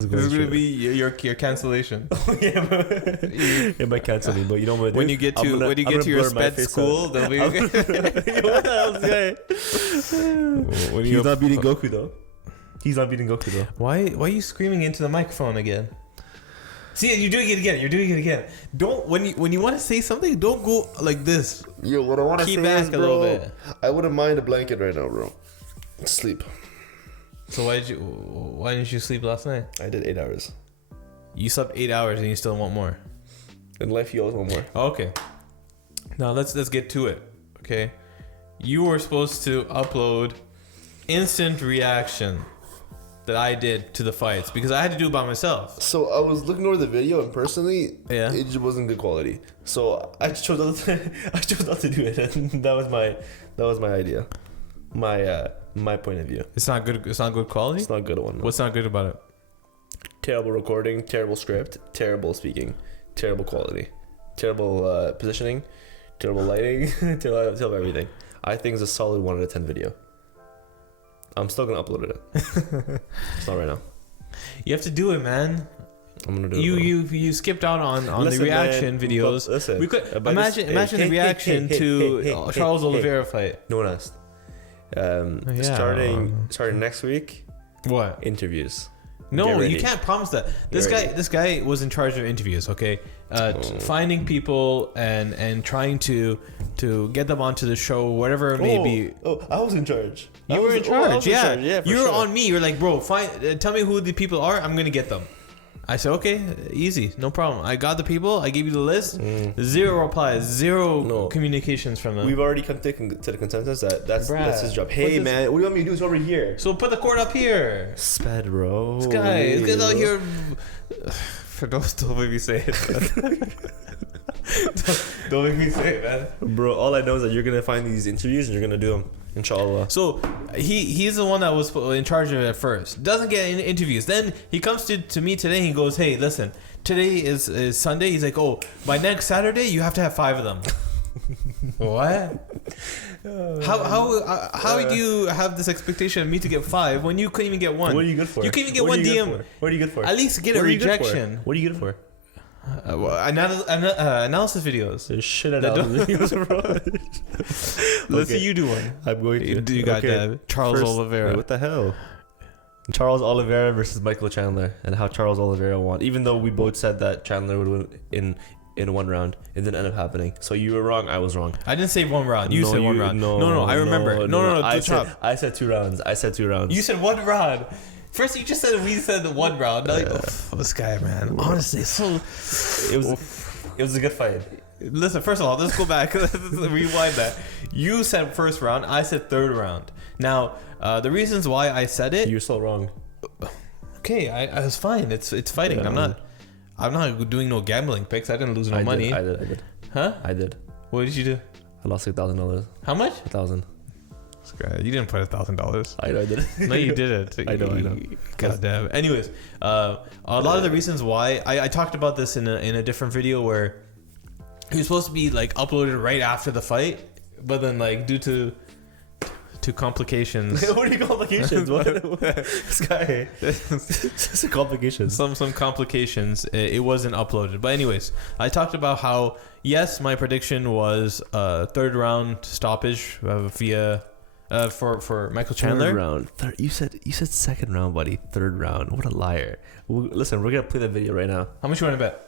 This is gonna be your cancellation. It might cancel me, but you know what? When you get to your sped school, they'll be. What the hell, He's not beating Goku though. Why are you screaming into the microphone again? See, you're doing it again. Don't when you want to say something, don't go like this. Yo, what I want to say back is, a bro, little bit. I wouldn't mind a blanket right now, bro. Sleep. So why didn't you sleep last night? I did 8 hours. You slept 8 hours and you still want more. In life, you always want more. Okay. Now let's get to it. Okay. You were supposed to upload instant reaction that I did to the fights because I had to do it by myself. So I was looking over the video, and personally, Yeah. it just wasn't good quality. So I chose not to do it. And that was my idea, my point of view. It's not good. It's not good quality. It's not a good one. No. What's not good about it? Terrible recording, terrible script, terrible speaking, terrible quality, terrible positioning, terrible lighting, terrible everything. I think it's a solid 1 out of 10 video. I'm still gonna upload it. It's not right now. You have to do it, man. I'm gonna do it. You skipped out on Listen, the reaction man, videos. Listen, we could imagine the reaction to Charles Oliveira fight. No one asked. Starting next week. What? Interviews. No, you can't promise that. This guy was in charge of interviews. Okay, finding people and trying to get them onto the show, whatever it may be. Oh, I was in charge. You were in charge. Yeah, for you were sure. on me. You're like, bro, tell me who the people are. I'm gonna get them. I said, okay, easy, no problem. I got the people. I gave you the list. Zero replies. Zero communications from them. We've already come to the consensus that that's his job. Hey, man, what do you want me to do? It's over here. So put the cord up here. Sped, bro. This guy's out here. Don't make me say it. Don't make me say it, man. Bro, all I know is that you're gonna find these interviews and you're gonna do them, inshallah. So he's the one that was in charge of it at first. Doesn't get any interviews. Then he comes to me today. He goes, "Hey, listen, today is Sunday." He's like, "Oh, by next Saturday you have to have 5 of them." What? How do you have this expectation of me to get 5 when you couldn't even get 1? What are you good for? You can't even get 1 DM. What are you good for? At least get a rejection. What are you good for? Analysis videos. There's shit analysis videos, bro. Let's see you do one. I'm going to. You got Charles Oliveira. Wait, what the hell? Charles Oliveira versus Michael Chandler, and how Charles Oliveira won. Even though we both said that Chandler would win in 1 round, it didn't end up happening. So you were wrong. I was wrong. I didn't say 1 round. You said 1 round. No. I remember. No. I said 2 rounds. You said 1 round. First, you just said we said 1 round. Like, this guy, man. Honestly, it was a good fight. Listen, first of all, let's go back. Let's rewind that. You said 1st round. I said 3rd round. Now, the reasons why I said it. You're still wrong. Okay, I was fine. It's fighting. Yeah, I'm not doing no gambling picks. I didn't lose no money. I did. Huh? I did. What did you do? I lost $1,000. How much? $1,000. You didn't put $1,000. I know I did. No, you didn't. I know. God damn. Anyways, a lot of the reasons why I talked about this in a different video where he was supposed to be like uploaded right after the fight, but then like due to complications. What are you complications? This guy. It's a complication. Some complications. It wasn't uploaded. But anyways, I talked about how yes, my prediction was 3rd round stoppage via. For Michael Chandler. 3rd round. You said 2nd round, buddy. 3rd round. What a liar. Listen, we're gonna play that video right now. How much you want to bet?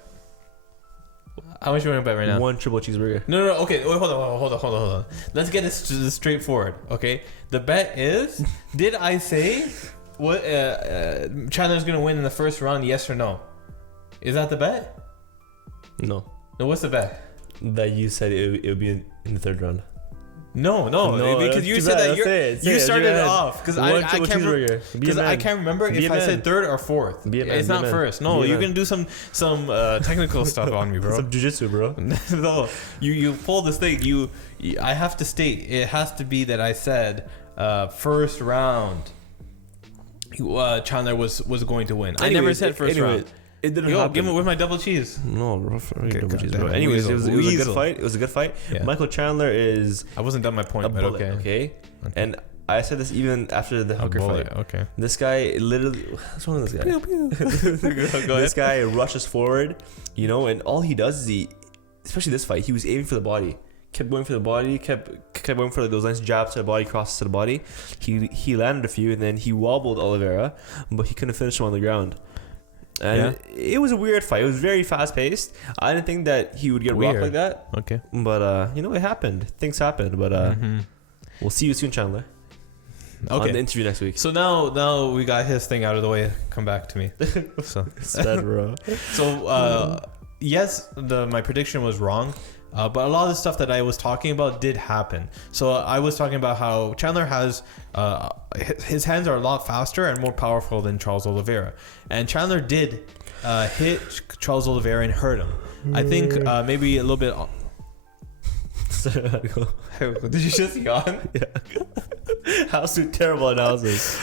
How much you want to bet right now? 1 triple cheeseburger. No. Okay. Wait, hold on. Let's get this straightforward. Okay. The bet is: did I say what Chandler's gonna win in the 1st round? Yes or no? Is that the bet? No. No. What's the bet? That you said it would be in the 3rd round. No, because you said that you started it off because I can't remember if I said 3rd or 4th. It's not 1st. No, you can do some technical stuff on me, bro. Some jujitsu, bro. No, you pull this thing. I have to state it has to be that I said 1st round. Chandler was going to win. I never said 1st round. It didn't happen. Give me with my double cheese. No, Okay, double cheese, bro. damn, Anyways, it was a good fight. It was a good fight. Yeah. Michael Chandler is I wasn't done my point, a but bullet, okay. And I said this even after the hooker fight. Okay. This guy literally. What's wrong with this guy? Pew, pew. Go ahead. This guy rushes forward, and all he does is especially this fight, he was aiming for the body. Kept going for the body, kept going for those nice jabs to the body, crosses to the body. He landed a few, and then he wobbled Oliveira, but he couldn't finish him on the ground. And it was a weird fight. It was very fast paced. I didn't think that he would get rocked like that. Okay. But it happened. Things happened. But we'll see you soon, Chandler. Okay. On the interview next week. So now we got his thing out of the way. Come back to me. So Sad, bro. So yes, my prediction was wrong. But a lot of the stuff that I was talking about did happen. So I was talking about how Chandler has his hands are a lot faster and more powerful than Charles Oliveira, and Chandler did hit Charles Oliveira and hurt him. I think maybe a little bit. Did you just yawn? Yeah. How's your terrible analysis?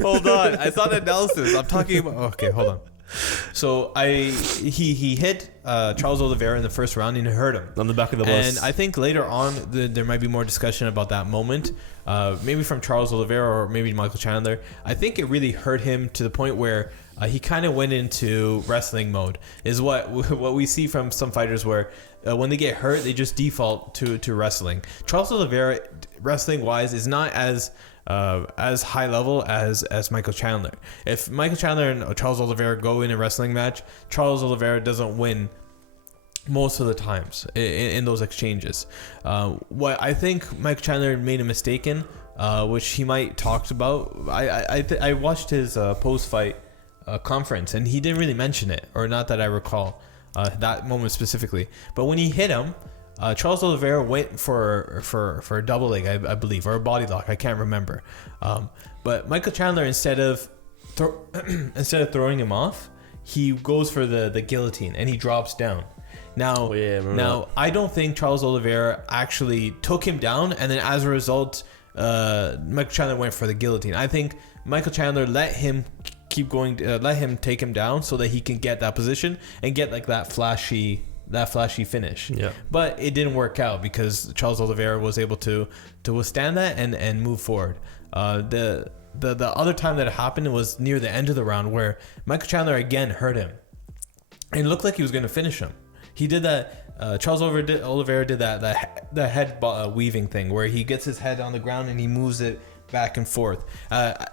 Hold on, I thought analysis. I'm talking about. Okay, hold on. So he hit Charles Oliveira in the first round and he hurt him on the back of the bus. And I think later on there might be more discussion about that moment, maybe from Charles Oliveira or maybe Michael Chandler. I think it really hurt him to the point where he kind of went into wrestling mode. Is what we see from some fighters where when they get hurt they just default to wrestling. Charles Oliveira, wrestling wise, is not as high level as Michael Chandler. If Michael Chandler and Charles Oliveira go in a wrestling match, Charles Oliveira doesn't win most of the times in those exchanges. What I think Michael Chandler made a mistake in, which he might talked about. I watched his post fight conference and he didn't really mention it, or not that I recall that moment specifically. But when he hit him, Charles Oliveira went for a double leg, I believe, or a body lock. I can't remember. But Michael Chandler, instead of throwing him off, he goes for the guillotine and he drops down. Now, I don't think Charles Oliveira actually took him down, and then as a result, Michael Chandler went for the guillotine. I think Michael Chandler let him keep going, let him take him down so that he can get that position and get like that flashy finish. Yeah. But it didn't work out because Charles Oliveira was able to withstand that and move forward. The other time that it happened was near the end of the round where Michael Chandler again hurt him. And it looked like he was going to finish him. He did that. Charles Oliveira did that head weaving thing where he gets his head on the ground and he moves it back and forth.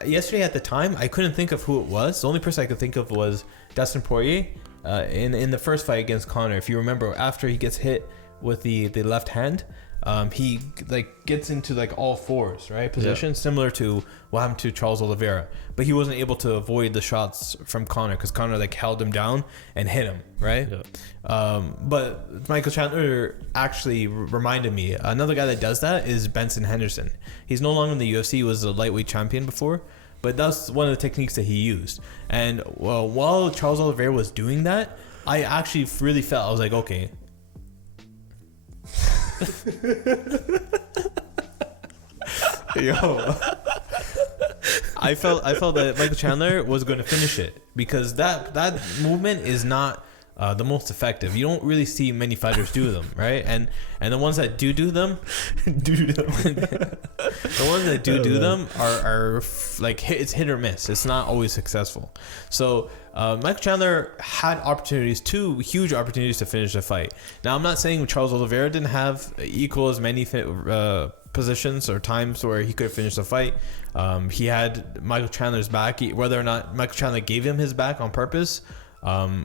Yesterday at the time, I couldn't think of who it was. The only person I could think of was Dustin Poirier. In the first fight against Conor, if you remember, after he gets hit with the left hand, he gets into all fours, right, position, similar to what happened to Charles Oliveira, but he wasn't able to avoid the shots from Conor because Conor held him down and hit him, right? But Michael Chandler actually reminded me, another guy that does that is Benson Henderson. He's no longer in the UFC. He was a lightweight champion before, but that's one of the techniques that he used. And while Charles Oliveira was doing that, I actually really felt, I was like, okay. Yo. I felt that Michael Chandler was going to finish it because that movement is not the most effective. You don't really see many fighters do them, right? And the ones that do them, the ones that do them are it's hit or miss. It's not always successful. So Michael Chandler had two huge opportunities to finish the fight. Now I'm not saying Charles Oliveira didn't have equal as many positions or times where he could have finished the fight. He had Michael Chandler's back. Whether or not Michael Chandler gave him his back on purpose,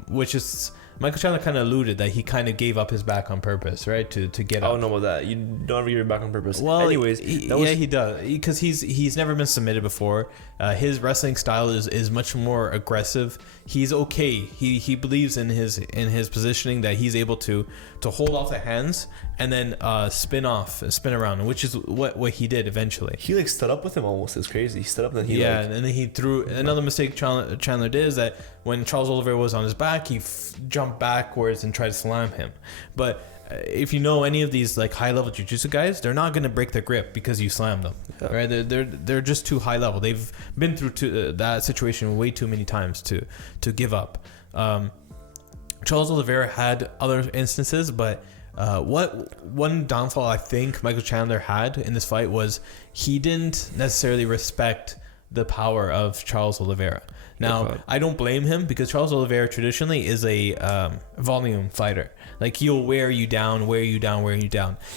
which is Michael Chandler kind of alluded that he kind of gave up his back on purpose, right? To get up. I don't know about that. You don't ever give your back on purpose. Well, anyways, he does, because he's never been submitted before. His wrestling style is much more aggressive. He's okay. He believes in his positioning that he's able to hold off the hands and then spin around, which is what he did eventually. He stood up with him almost. It's crazy. He stood up and then and then he threw. Another mistake Chandler did is that when Charles Oliveira was on his back, he jumped backwards and tried to slam him. But if you know any of these high level jiu-jitsu guys, they're not going to break their grip because you slam them, right? They're just too high level. They've been through that situation way too many times to give up. Charles Oliveira had other instances, but One downfall I think Michael Chandler had in this fight was he didn't necessarily respect the power of Charles Oliveira. Now, I don't blame him because Charles Oliveira traditionally is a volume fighter. Like, he'll wear you down.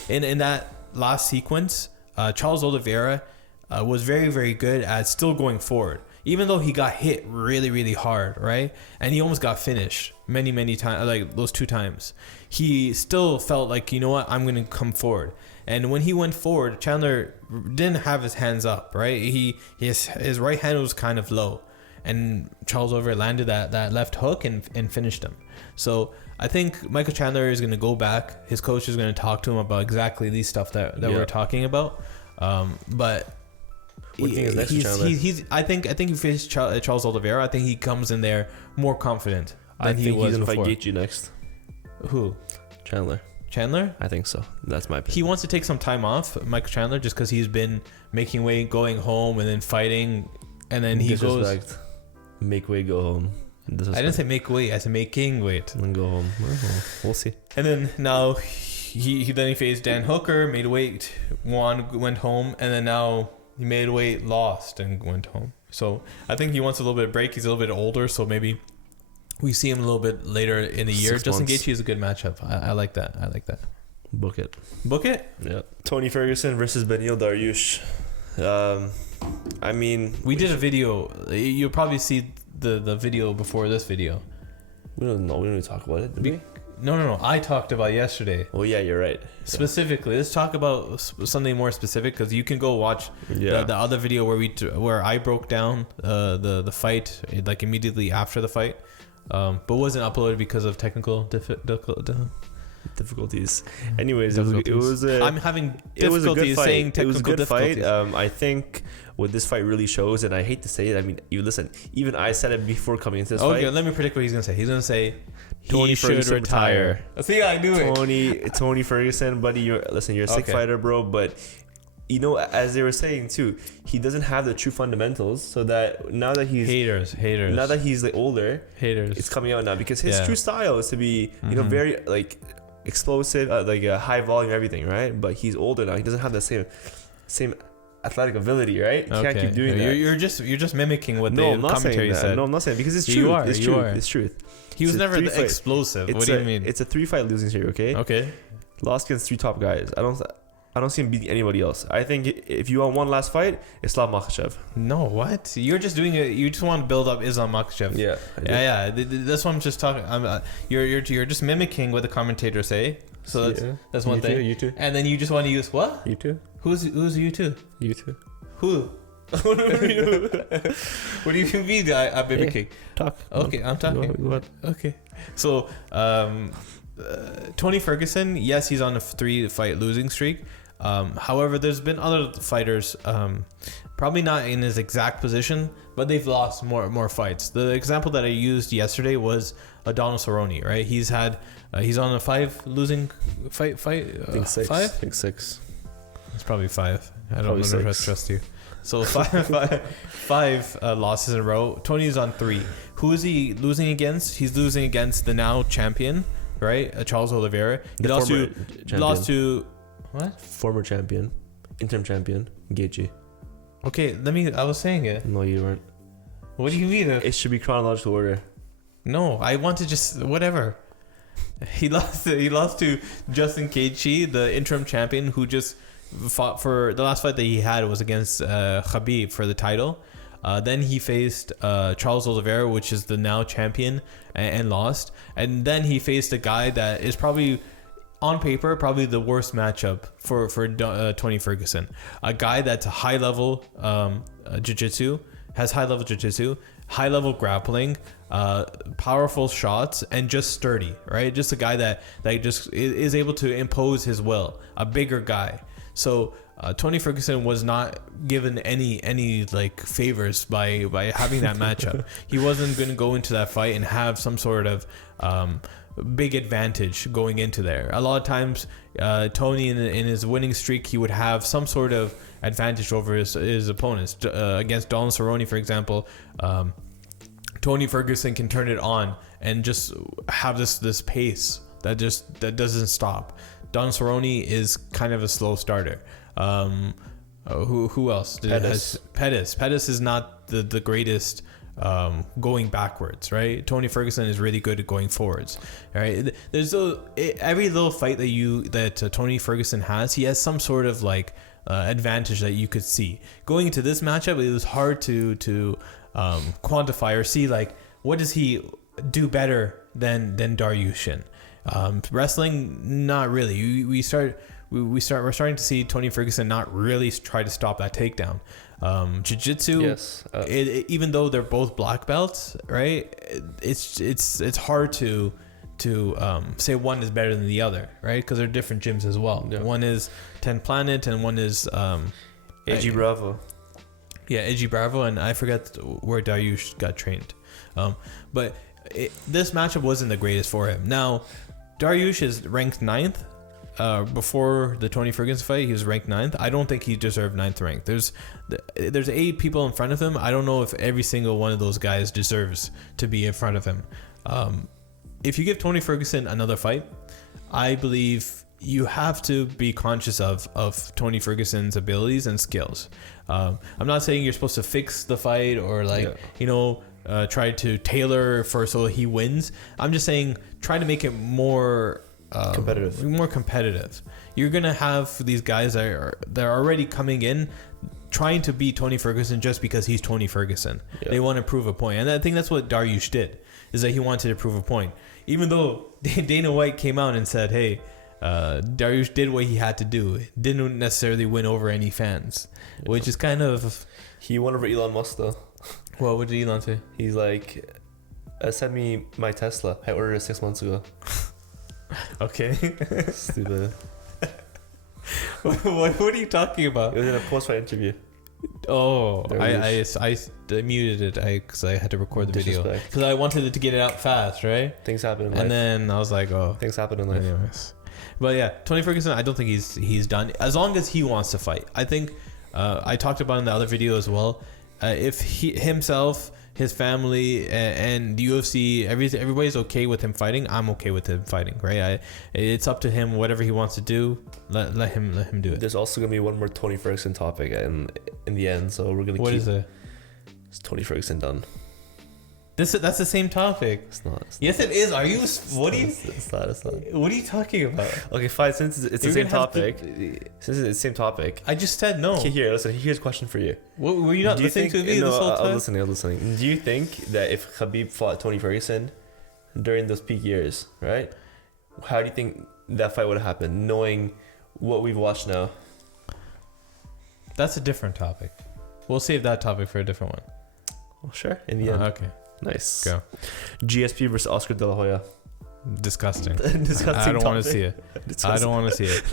In that last sequence, Charles Oliveira was very, very good at still going forward. Even though he got hit really, really hard, right? And he almost got finished many, many times, like those 2 times. He still felt like, you know what, I'm going to come forward. And when he went forward, Chandler didn't have his hands up, right? His right hand was kind of low. And Charles Oliveira landed that left hook and finished him. So I think Michael Chandler is going to go back. His coach is going to talk to him about exactly these stuff that we're talking about. But... What do you think is next for Chandler? I think he faces Charles Oliveira. I think he comes in there more confident than he was before. I think he's going to fight Gaethje next. Who? Chandler? I think so. That's my opinion. He wants to take some time off, Michael Chandler, just because he's been making weight, going home, and then fighting, and then he goes... Make weight, go home. I didn't say make weight. I said making weight. And go home. We'll see. And then now he faced Dan Hooker, made weight, won, went home, and then now... He made weight, lost, and went home. So I think he wants a little bit of break. He's a little bit older, so maybe we see him a little bit later in the year. Justin Gaethje is a good matchup. I like that. Book it. Yeah. Tony Ferguson versus Benil Daryush. I mean, we did a video. You'll probably see the video before this video. We don't know. We don't even talk about it, did we? No. I talked about yesterday. Oh yeah, you're right. Specifically, let's talk about something more specific because you can go watch the other video where I broke down the fight like immediately after the fight, but wasn't uploaded because of technical difficulties. Anyways, it was I'm having difficulties saying technical difficulties. It was a good fight. I think what this fight really shows, and I hate to say it, I mean, you listen, even I said it before coming into this fight. Okay, let me predict what he's gonna say. He's gonna say Tony should retire. See, I knew it. Tony Ferguson, buddy, you're a sick fighter, bro. But you know, as they were saying too, he doesn't have the true fundamentals. So that now that he's haters. Now that he's like older, haters. It's coming out now because his true style is to be, you know, very like explosive, like high volume, everything, right? But he's older now. He doesn't have the same athletic ability, right? You can't keep doing that. You're just mimicking what the commentary said. No, I'm not saying because it's true. It's truth. He was never explosive. What do you mean? It's a 3-fight losing streak, okay? Okay. Lost against 3 top guys. I don't see him beating anybody else. I think if you want one last fight, Islam Makhachev. No, what? You're just doing it. You just want to build up Islam Makhachev. Yeah. That's what I'm just talking. You're just mimicking what the commentators say. So that's one thing. You too. And then you just want to use what? You too. Who's you too? You too. Who? What do you mean? I'm mimicking. Talk. Okay, I'm talking. Go ahead. Okay. So, Tony Ferguson, yes, he's on a 3-fight losing streak. However, there's been other fighters, probably not in his exact position, but they've lost more fights. The example that I used yesterday was Donald Cerrone, right? He's on a 5 losing fight. I think 6. 5? I think 6. It's probably 5. I don't trust you. So five losses in a row. Tony's on 3. Who is he losing against? He's losing against the now champion, right? Charles Oliveira. He lost to what? Former champion, interim champion, Gaethje. Okay, I was saying it. No, you weren't. What do you mean? It should be chronological order. No, I want to just whatever. He lost to Justin Gaethje, the interim champion, who just fought for the last fight that he had was against Habibs for the title. Then he faced Charles Oliveira, which is the now champion, and lost. And then he faced a guy that is probably, on paper, probably the worst matchup for Tony Ferguson. A guy that's a high-level jiu-jitsu, has high-level jiu-jitsu, high-level grappling, powerful shots, and just sturdy, right? Just a guy that just is able to impose his will. A bigger guy. So Tony Ferguson was not given any like favors by having that matchup. He wasn't going to go into that fight and have some sort of big advantage going into there. A lot of times, Tony in his winning streak, he would have some sort of advantage over his opponents. Against Donald Cerrone, for example, Tony Ferguson can turn it on and just have this pace That doesn't stop. Don Cerrone is kind of a slow starter. Who else? Pettis is not the greatest going backwards, right? Tony Ferguson is really good at going forwards, right? There's every little fight that Tony Ferguson has, he has some sort of like advantage that you could see. Going into this matchup, it was hard to quantify or see like what does he do better than Daryush in. Wrestling, not really. We're starting to see Tony Ferguson not really try to stop that takedown. Jiu-jitsu, yes. Even though they're both black belts, right? It's hard to say one is better than the other, right? Because they're different gyms as well. Yeah. One is 10 Planet and one is Edgy Bravo. Yeah, Edgy Bravo, and I forget where Daryush got trained. But this matchup wasn't the greatest for him. Now, Daryush is ranked 9th. Before the Tony Ferguson fight, he was ranked 9th. I don't think he deserved 9th rank. There's 8 people in front of him. I don't know if every single one of those guys deserves to be in front of him. If you give Tony Ferguson another fight, I believe you have to be conscious of Tony Ferguson's abilities and skills. I'm not saying you're supposed to fix the fight or try to tailor so he wins. I'm just saying try to make it more competitive. You're gonna have these guys that are already coming in trying to beat Tony Ferguson just because he's Tony Ferguson. Yeah. They want to prove a point, and I think that's what Daryush did, is that he wanted to prove a point. Even though Dana White came out and said, "Hey, Daryush did what he had to do. Didn't necessarily win over any fans," which is kind of. He won over Elon Musk though. Well, what did Elon say? He's like, "Send me my Tesla. I ordered it 6 months ago." Okay. Stupid. What are you talking about? It was in a post-fight interview. Oh, I muted it because I had to record the video because I wanted it to get it out fast, right? Things happen in life. And then I was like, oh, things happen in life. Anyways. But yeah, Tony Ferguson, I don't think he's done as long as he wants to fight. I think I talked about in the other video as well. If he himself, his family, and the UFC, everybody's okay with him fighting, I'm okay with him fighting, right? It's up to him. Whatever he wants to do, let him do it. There's also gonna be one more Tony Ferguson topic in the end, so we're gonna. What is it? Is Tony Ferguson done? That's the same topic. It's not. Yes, it is. Are you? It's not. What are you talking about? Okay, fine. Since it's the same topic. Since it's the same topic. I just said no. Okay, listen. Here's a question for you. What, were you not listening to me this whole time? I was listening. Do you think that if Habib fought Tony Ferguson during those peak years, right? How do you think that fight would have happened, knowing what we've watched now? That's a different topic. We'll save that topic for a different one. Well, sure. In the end. Okay. Nice. Go. GSP versus Oscar De La Hoya. Disgusting. I don't want to see it. I don't want to see it.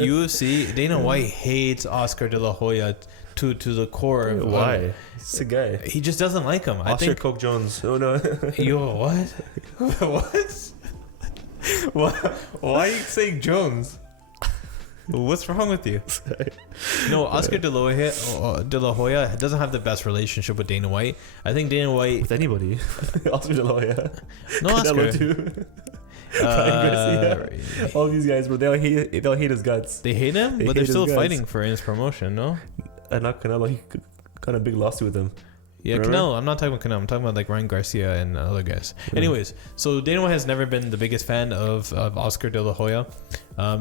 UFC. Dana White hates Oscar De La Hoya to the core. Why? He's a guy. He just doesn't like him. Oscar I think. Coke Jones. Oh no. Yo, what? What? Why are you saying Jones? What's wrong with you? No, Oscar De La Hoya doesn't have the best relationship with Dana White. I think Dana White with anybody. Oscar De La Hoya. No, Oscar. Too. All these guys, bro, they'll hate his guts. They hate him, but they're still fighting for his promotion. No, and not Canelo. He got a big lawsuit with him. Yeah, remember? Canelo. I'm not talking about Canelo. I'm talking about like Ryan Garcia and other guys. Yeah. Anyways, so Dana White has never been the biggest fan of Oscar De La Hoya,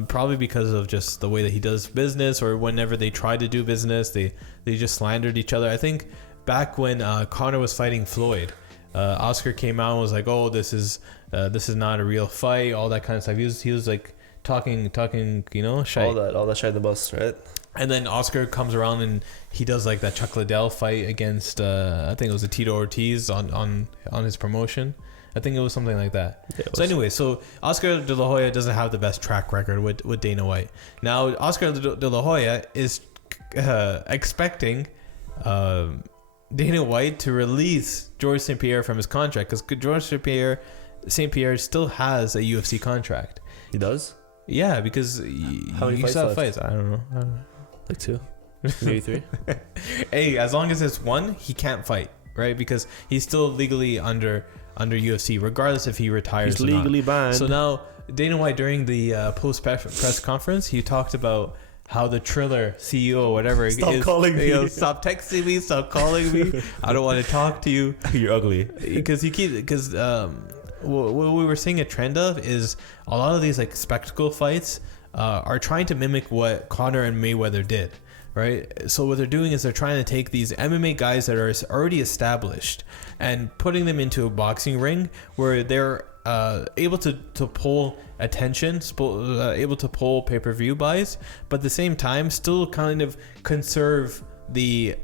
probably because of just the way that he does business, or whenever they try to do business, they just slandered each other. I think back when Conor was fighting Floyd, Oscar came out and was like, "Oh, this is not a real fight," all that kind of stuff. He was like talking, shite. All that shite in the bus, right? And then Oscar comes around and he does like that Chuck Liddell fight against I think it was a Tito Ortiz on his promotion. I think it was something like that. Yeah, so anyway, so Oscar De La Hoya doesn't have the best track record with Dana White. Now Oscar De La Hoya is expecting Dana White to release Georges St. Pierre from his contract, because Georges St. Pierre still has a UFC contract. He does? Yeah, because how many fights? I don't know. Like 2, maybe 3. Hey, as long as it's 1, he can't fight, right? Because he's still legally under UFC, regardless if he retires. He's legally banned. So now Dana White, during the post press conference, he talked about how the Triller CEO or whatever Stop calling me. Stop texting me, stop calling me. I don't want to talk to you. You're ugly. Because what we were seeing a trend of is a lot of these like spectacle fights are trying to mimic what Conor and Mayweather did, right? So what they're doing is they're trying to take these MMA guys that are already established and putting them into a boxing ring where they're able to pull attention, able to pull pay-per-view buys, but at the same time still kind of conserve the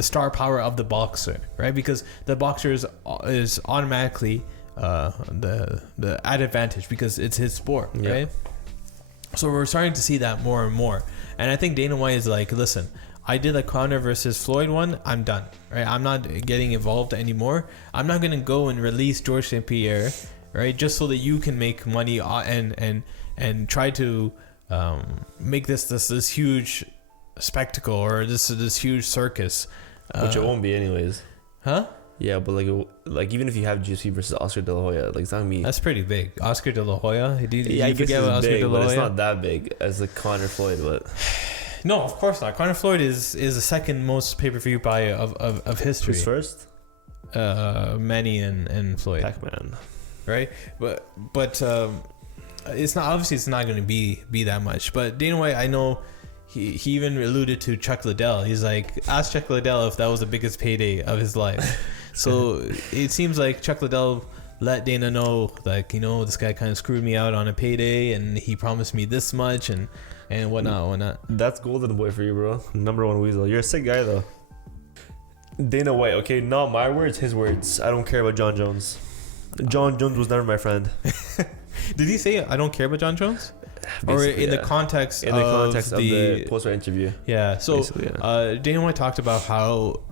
star power of the boxer, right? Because the boxer is automatically the added advantage because it's his sport, right? So we're starting to see that more and more, and I think Dana White is like, listen, I did the Conor versus Floyd one, I'm done, right? I'm not getting involved anymore. I'm not gonna go and release George St. Pierre, right, just so that you can make money and try to make this huge spectacle or this huge circus, which it won't be anyways. Huh? Yeah, but like even if you have GC versus Oscar De La Hoya, like it's not me. That's pretty big. Oscar De La Hoya. Did I you guess forget about it's Oscar big, De La but Hoya? it's not that big as the Conor Floyd. But no, of course not. Conor Floyd is the second most pay-per-view buy of history. Who's first? Manny and Floyd. Pac-Man. Right, but it's not, obviously it's not going to be that much. But Dana White, I know he even alluded to Chuck Liddell. He's like, ask Chuck Liddell if that was the biggest payday of his life. So it seems like Chuck Liddell let Dana know, like, you know, this guy kind of screwed me out on a payday and he promised me this much and whatnot. That's golden boy for you, bro. Number one weasel. You're a sick guy though. Dana White, okay, not my words, his words. I don't care about John Jones. John Jones was never my friend. Did he say I don't care about John Jones? Or in the context of the post-fight interview? Yeah. So Dana White talked about how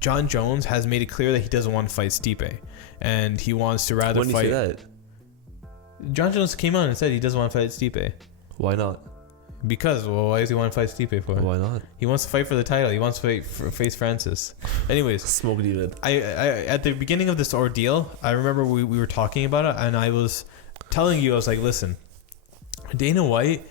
John Jones has made it clear that he doesn't want to fight Stipe, and he wants to rather fight. When did you say that? John Jones came out and said he doesn't want to fight Stipe. Why not? Because, well, why does he want to fight Stipe for? Why not? He wants to fight for the title. He wants to face Francis. Anyways, smoke David. I at the beginning of this ordeal, I remember we were talking about it, and I was telling you, I was like, listen, Dana White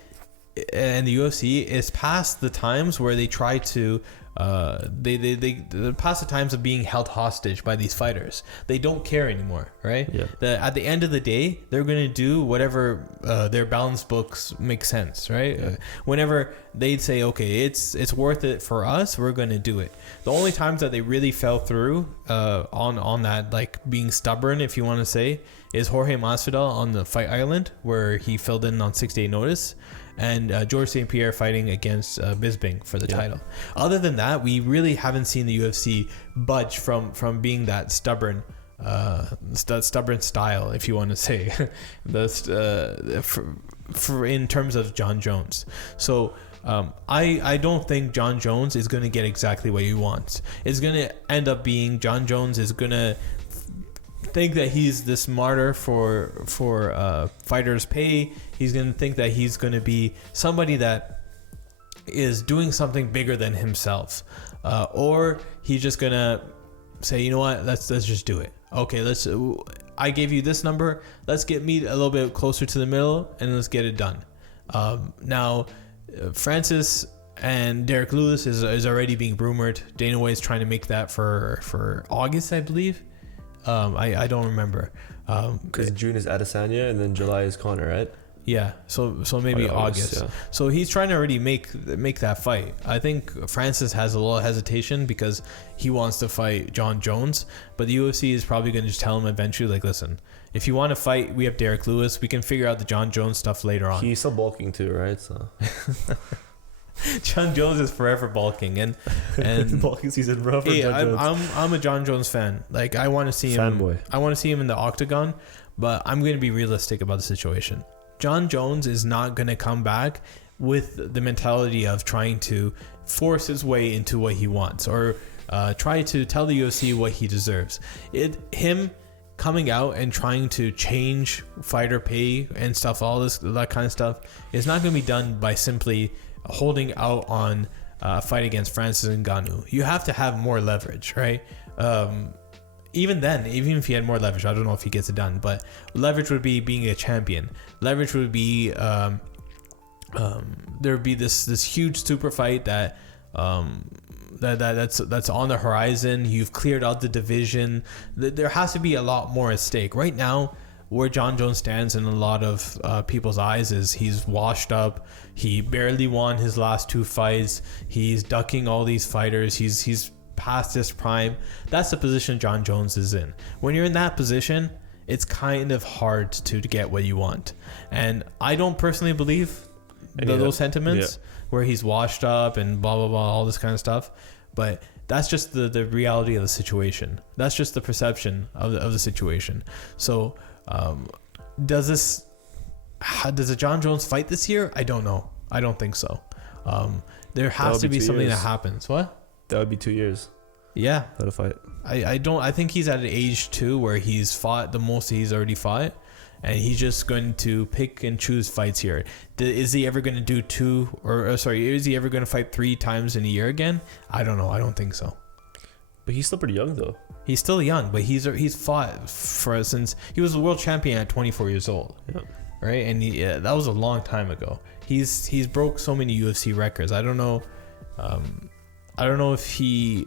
and the UFC is past the times where they try to they're past the times of being held hostage by these fighters. They don't care anymore, right? Yeah. At the end of the day, they're going to do whatever their balance books make sense, right? Yeah. Whenever they'd say, okay, it's worth it for us, we're going to do it. The only times that they really fell through on that, like being stubborn, if you want to say, is Jorge Masvidal on the Fight Island, where he filled in on 6-day notice, and George St. Pierre fighting against Bisping for the title. Other than that, we really haven't seen the UFC budge from being that stubborn style, if you want to say, for in terms of John Jones. So I don't think John Jones is going to get exactly what he wants. It's going to end up being John Jones is going to think that he's this martyr for fighters' pay. He's going to think that he's going to be somebody that is doing something bigger than himself, or he's just going to say, you know what, let's just do it. Okay, I gave you this number. Let's get me a little bit closer to the middle and let's get it done. Now, Francis and Derek Lewis is already being rumored. Dana White is trying to make that for August, I believe. I don't remember. Because June is Adesanya and then July is Conor, right? Yeah, so maybe August. Yeah. So he's trying to already make that fight. I think Francis has a little hesitation because he wants to fight John Jones, but the UFC is probably going to just tell him eventually, like, listen, if you want to fight, we have Derek Lewis. We can figure out the John Jones stuff later on. He's still bulking too, right? So John Jones is forever bulking, and bulking season, bro. Hey, I'm a John Jones fan. Like, I want to see him. Fanboy. I want to see him in the octagon, but I'm going to be realistic about the situation. John Jones is not going to come back with the mentality of trying to force his way into what he wants or try to tell the UFC what he deserves. Him coming out and trying to change fighter pay and stuff, that kind of stuff, is not going to be done by simply holding out on fight against Francis Ngannou, you have to have more leverage, right? Even then, even if he had more leverage, I don't know if he gets it done, but leverage would be being a champion. Leverage would be there would be this huge super fight that's on the horizon. You've cleared out the division. There has to be a lot more at stake. Right now, where Jon Jones stands in a lot of people's eyes is he's washed up. He barely won his last 2 fights. He's ducking all these fighters. He's past his prime. That's the position Jon Jones is in. When you're in that position, it's kind of hard to get what you want. And I don't personally believe those sentiments where he's washed up and blah blah blah, all this kind of stuff. But that's just the reality of the situation. That's just the perception of the situation. So does a Jon Jones fight this year? I don't know. I don't think so. There has to be something that happens. What? That would be 2 years. Yeah. Without a fight. I think he's at an age too where he's fought the most he's already fought, and he's just going to pick and choose fights here. Is he ever going to do is he ever going to fight 3 times in a year again? I don't know. I don't think so. But he's still pretty young though. He's still young, but he's fought since he was a world champion at 24 years old. Yeah. Right? And that was a long time ago. He's broke so many UFC records. I don't know if he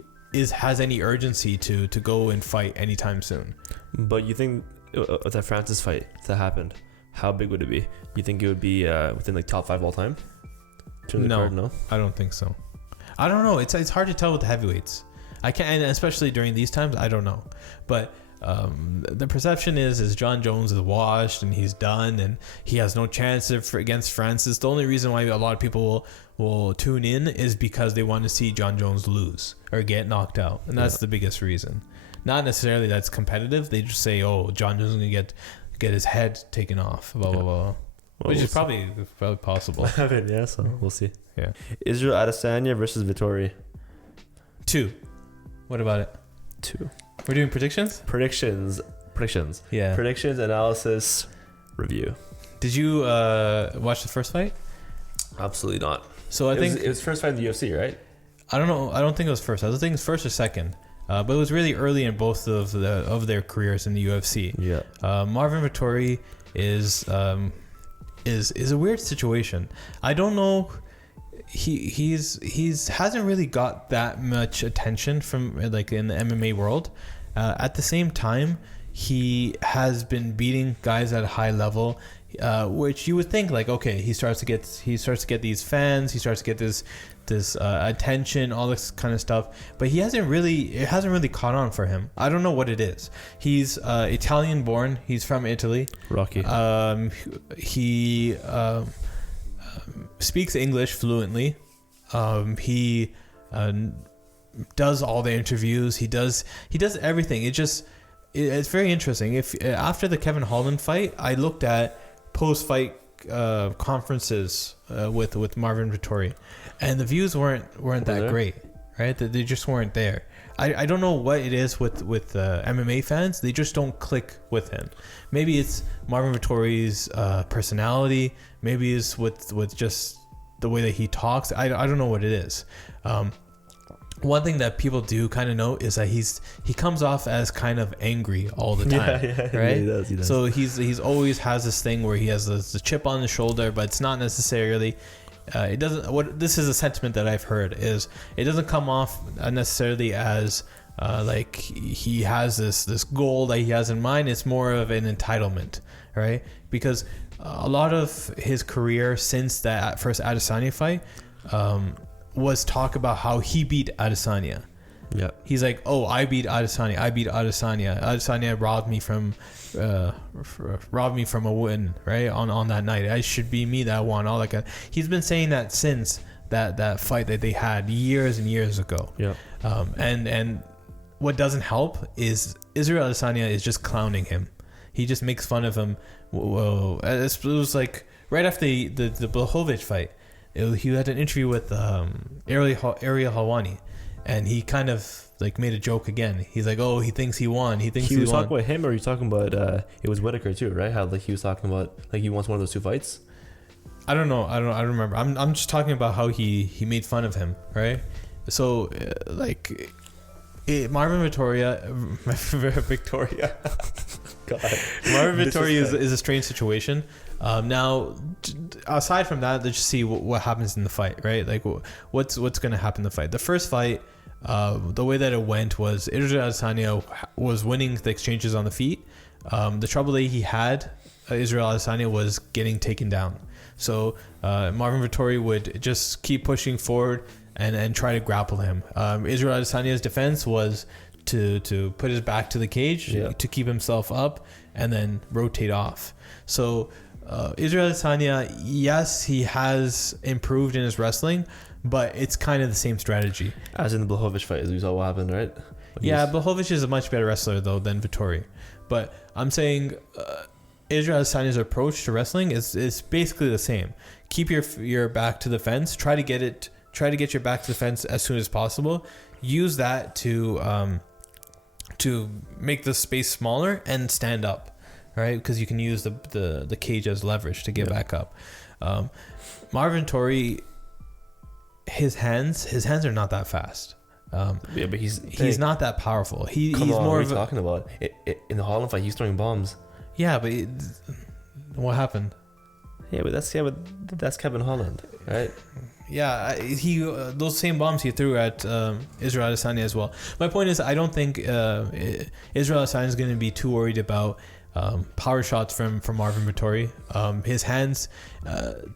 has any urgency to go and fight anytime soon. But you think if that Francis fight, if that happened, how big would it be? You think it would be within like top 5 all time? No, I don't think so. I don't know. It's hard to tell with the heavyweights. I can't, and especially during these times, I don't know. But the perception is Jon Jones is washed and he's done and he has no chance against Francis. The only reason why a lot of people will tune in is because they want to see Jon Jones lose or get knocked out, and that's the biggest reason. Not necessarily that's competitive. They just say, "Oh, Jon Jones is gonna get his head taken off," blah blah blah, which is probably possible. So we'll see. Yeah. Israel Adesanya versus Vettori. 2. What about it? 2. We're doing predictions. Yeah. Predictions, analysis, review. Did you watch the first fight? Absolutely not. So I think it was first fight in the UFC, right? I don't know. I don't think it was first. I don't think it was first or second. But it was really early in both of their careers in the UFC. Yeah. Marvin Vettori is a weird situation. I don't know. He's hasn't really got that much attention from like in the MMA world. At the same time, he has been beating guys at a high level, which you would think like, okay, he starts to get these fans, he starts to get this attention, all this kind of stuff, but it hasn't really caught on for him. I don't know what it is. He's Italian born. He's from Italy. Rocky. He speaks English fluently. He does all the interviews. He does everything. It's very interesting. If after the Kevin Holland fight, I looked at post-fight conferences with Marvin Vettori, and the views weren't that great, right? They just weren't there. I don't know what it is with MMA fans. They just don't click with him. Maybe it's Marvin Vettori's personality. Maybe it's with just the way that he talks. I don't know what it is. One thing that people do kind of know is that he comes off as kind of angry all the time, right? He does. So he's always has this thing where he has the chip on the shoulder, but it's not necessarily. It doesn't. What this is a sentiment that I've heard is it doesn't come off necessarily as like he has this goal that he has in mind. It's more of an entitlement, right? Because a lot of his career since that first Adesanya fight was talk about how he beat Adesanya. Yeah. He's like, oh, I beat Adesanya. Adesanya robbed me from a win, right? On that night. It should be me that won. All that kind. He's been saying that since that fight that they had years and years ago. Yeah. And what doesn't help is Israel Adesanya is just clowning him. He just makes fun of him. Whoa. It was like right after the Blachowicz fight. He had an interview with Ariel Helwani, and he kind of like made a joke again. He's like, "Oh, he thinks he won. He thinks he was won." Talking about him, or are you talking about it was Whitaker too, right? How like he was talking about like he wants one of those 2 fights. I don't know. I don't remember. I'm just talking about how he made fun of him, right? So Marvin Victoria. God. Marvin Victoria is a strange situation. Now, aside from that, let's just see what happens in the fight, right? Like, what's going to happen in the fight? The first fight, the way that it went was Israel Adesanya was winning the exchanges on the feet. The trouble that he had, Israel Adesanya, was getting taken down. So Marvin Vettori would just keep pushing forward and try to grapple him. Israel Adesanya's defense was to put his back to the cage to keep himself up and then rotate off. So Israel Adesanya, yes, he has improved in his wrestling, but it's kind of the same strategy. As in the Blachowicz fight, as we saw what happened, right? Blachowicz is a much better wrestler though than Vettori. But I'm saying Israel Adesanya's approach to wrestling is basically the same. Keep your back to the fence. Try to get your back to the fence as soon as possible. Use that to make the space smaller and stand up, right? Because you can use the cage as leverage to get back up. Marvin Vettori, his hands are not that fast. But he's not that powerful. He's more what of are you talking about? In the Holland fight, he's throwing bombs. Yeah, but what happened? Yeah, but that's Kevin Holland, right? Yeah, those same bombs he threw at Israel Adesanya as well. My point is, I don't think Israel Adesanya is going to be too worried about power shots from Marvin Vettori. His hands,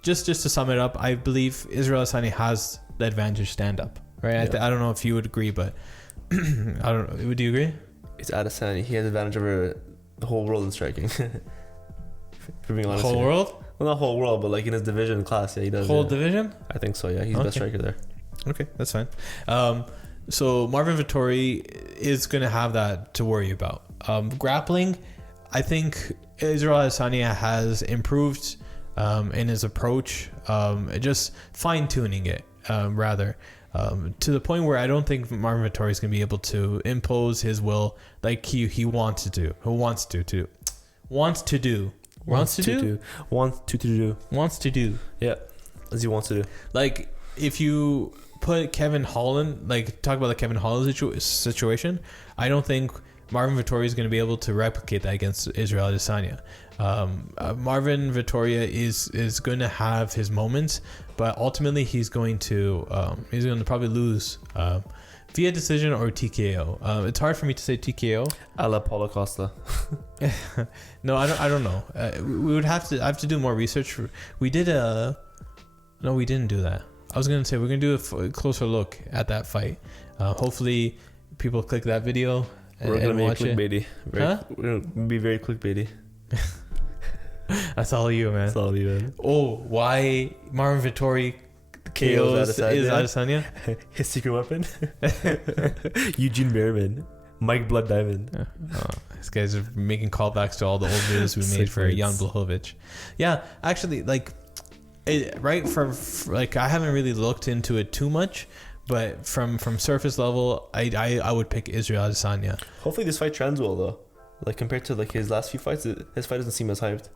just to sum it up, I believe Israel Adesanya has the advantage stand up, right? I don't know if you would agree, but I don't know. Would you agree? It's Adesanya. He has advantage over the whole world in striking. For being honest, whole world? Well, not whole world, but like in his division class, he does. Whole division? I think so. Yeah, he's the best striker there. Okay, that's fine. So Marvin Vettori is going to have that to worry about. Grappling, I think Israel Adesanya has improved in his approach, just fine tuning it rather. To the point where I don't think Marvin Vettori is going to be able to impose his will like he wants to do. Wants to do. Yeah, as he wants to do. Like, if you put Kevin Holland, like, talk about the Kevin Holland situation, I don't think Marvin Vettori is going to be able to replicate that against Israel Adesanya. Marvin Vettori is going to have his moments, but ultimately he's going to probably lose via decision or TKO. It's hard for me to say TKO. A la Paulo Costa. No, I don't know. We would have to do more research. We didn't do that. I was gonna say we're gonna do a closer look at that fight. Hopefully, people click that video. We're gonna be clickbaity. Huh? We're gonna be very clickbaity. That's all you, man. That's all you, man. Oh, why Marvin Vettori KOs Adesanya? His secret weapon. Eugene Merriman. Mike Blood Diamond. These guys are making callbacks to all the old videos we made for Jan Blachowicz. Yeah, actually, like, I haven't really looked into it too much, but from surface level, I would pick Israel Adesanya. Hopefully this fight trends well though. Like, compared to like his last few fights, his fight doesn't seem as hyped.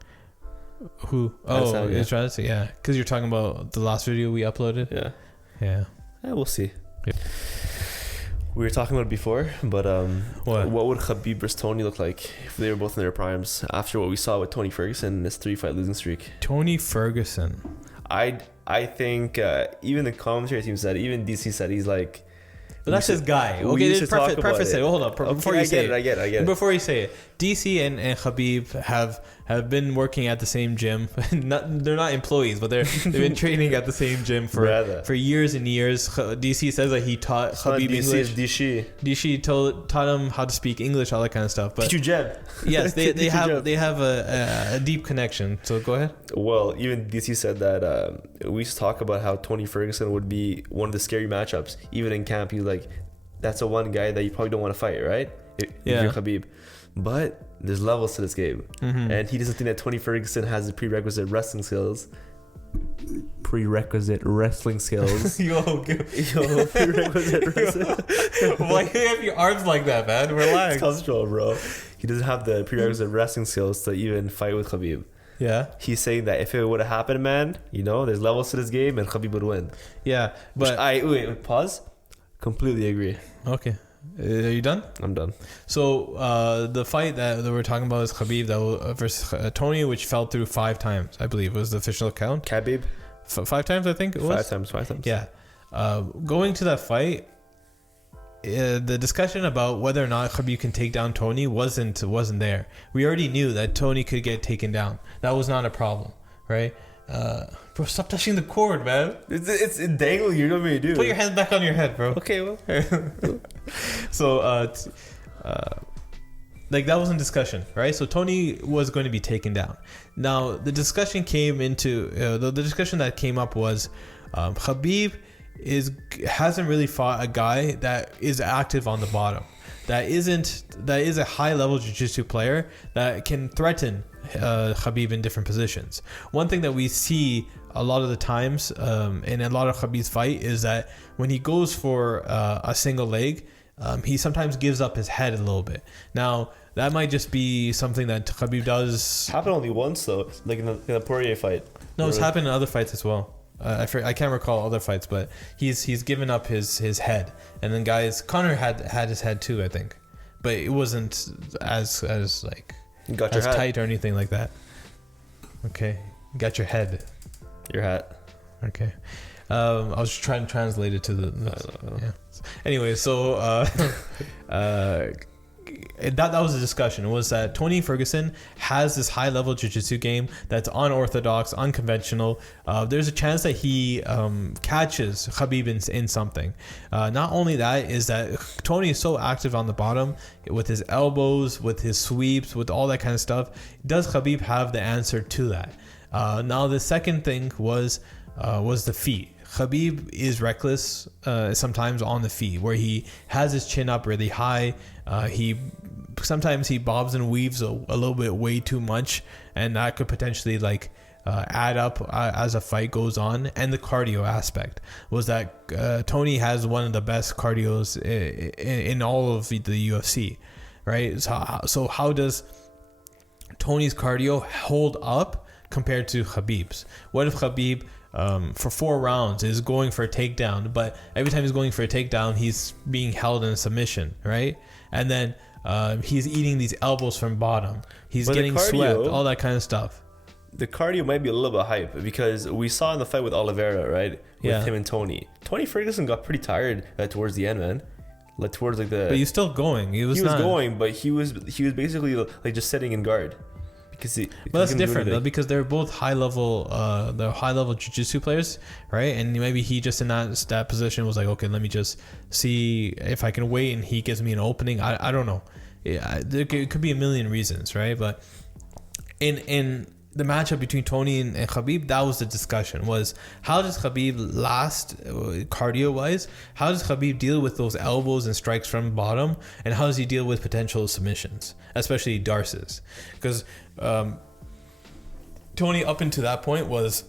Who? Oh, Israel Adesanya. Yeah, because you're talking about the last video we uploaded. Yeah, we'll see. Yeah. We were talking about it before, but what would Habib versus Tony look like if they were both in their primes after what we saw with Tony Ferguson and his 3-fight losing streak? Tony Ferguson. I think even the commentary team said, even DC said, he's like, but that's his guy. Okay, preface it. Hold up. Before you say it. I get it. Before you say it, DC and Habib have been working at the same gym. They're not employees, but they've been training at the same gym for years and years. DC says that he taught Habib English. DC taught him how to speak English, all that kind of stuff. But yes, they have a deep connection. So go ahead. Well, even DC said that we used to talk about how Tony Ferguson would be one of the scary matchups, even in camp. He's like, that's the one guy that you probably don't want to fight, right? If you're Habib. But there's levels to this game. Mm-hmm. And he doesn't think that Tony Ferguson has the prerequisite wrestling skills. Yo, prerequisite wrestling. Why do you have your arms like that, man? Relax. It's comfortable, bro. He doesn't have the prerequisite wrestling skills to even fight with Habib. Yeah. He's saying that if it would have happened, man, there's levels to this game and Khabib would win. Yeah, but wait, pause. Completely agree. Okay. Are you done? I'm done. So the fight that we're talking about is Khabib versus Tony, which fell through 5 times, I believe was the official count. Khabib? 5 times, I think it was. 5 times. Yeah. Going to that fight, the discussion about whether or not Khabib can take down Tony wasn't there. We already knew that Tony could get taken down. That was not a problem, right? Bro, stop touching the cord, man. It's dangling. You know what you do. Put your hands back on your head, bro. Okay, well. So, like that was in discussion, right? So Tony was going to be taken down. Now the discussion came into the discussion that came up was Habib hasn't really fought a guy that is active on the bottom, that is a high level jiu-jitsu player that can threaten Habib in different positions. One thing that we see a lot of the times in a lot of Habib's fight is that when he goes for a single leg, he sometimes gives up his head a little bit. Now that might just be something that Habib does. Happened only once though, like in the Poirier fight. No, it's happened in other fights as well. I can't recall other fights, but he's given up his head, and then Connor had his head too, I think, but it wasn't as like got your hat. Tight or anything like that. Okay, got your head. Your hat. Okay. I was trying to translate it to the yeah. Anyway, so that was the discussion, was that Tony Ferguson has this high level jiu-jitsu game that's unorthodox, unconventional. There's a chance that he catches Habib in something. Not only that, is that Tony is so active on the bottom with his elbows, with his sweeps, with all that kind of stuff. Does Habib have the answer to that? Now the second thing was the feet. Habib is reckless sometimes on the feet, where he has his chin up really high. Sometimes he bobs and weaves a little bit way too much, and that could potentially add up as a fight goes on. And the cardio aspect was that Tony has one of the best cardios in all of the UFC, right? So how does Tony's cardio hold up compared to Habib's? What if Habib for 4 rounds is going for a takedown, but every time he's going for a takedown, he's being held in a submission, right? And then he's eating these elbows from bottom. He's getting swept, all that kind of stuff. The cardio might be a little bit hype, because we saw in the fight with Oliveira, right? With him and Tony. Tony Ferguson got pretty tired towards the end, man. Towards But he's still going. He was going, but he was basically just sitting in guard. But that's different though, because they're both high level jiu-jitsu players, right? And maybe he just in that position was like, okay, let me just see if I can wait and he gives me an opening. I don't know. It could be a million reasons, right? But in the matchup between Tony and Habib, that was the discussion, was how does Habib last cardio wise? How does Habib deal with those elbows and strikes from bottom? And how does he deal with potential submissions, especially Darces? Because Tony up until that point was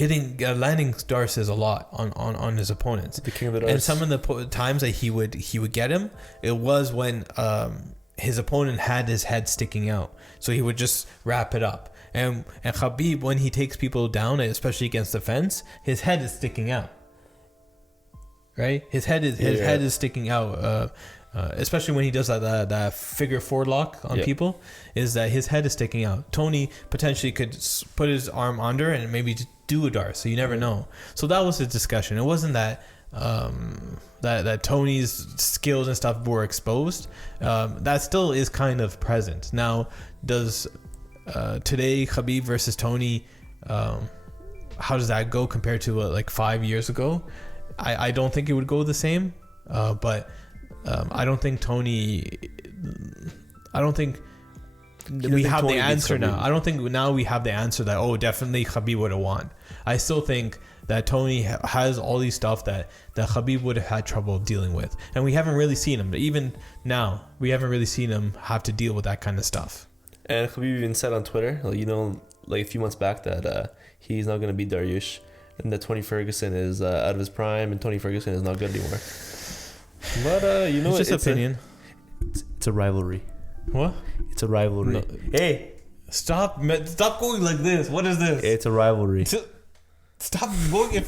landing Darces a lot on his opponents. The king of the darts. And some of the times that he would get him, it was when his opponent had his head sticking out, so he would just wrap it up. And Habib, when he takes people down, especially against the fence, his head is sticking out. Right, his head is sticking out. Especially when he does that figure 4 lock on people, is that his head is sticking out. Tony potentially could put his arm under and maybe do a dart, so you never know. So that was the discussion. It wasn't that that Tony's skills and stuff were exposed. That still is kind of present. Now, does today Habib versus Tony, how does that go compared to 5 years ago? I don't think it would go the same, but I don't think we have the answer now. I don't think now we have the answer that, definitely Habib would have won. I still think that Tony has all these stuff that Habib would have had trouble dealing with. And we haven't really seen him. Even now, we haven't really seen him have to deal with that kind of stuff. And Habib even said on Twitter, a few months back, that he's not going to beat Daryush, and that Tony Ferguson is out of his prime, and Tony Ferguson is not good anymore. But it's just opinion. It's a rivalry. What? It's a rivalry. No. Hey, Stop going like this. What is this? It's a rivalry. Stop going.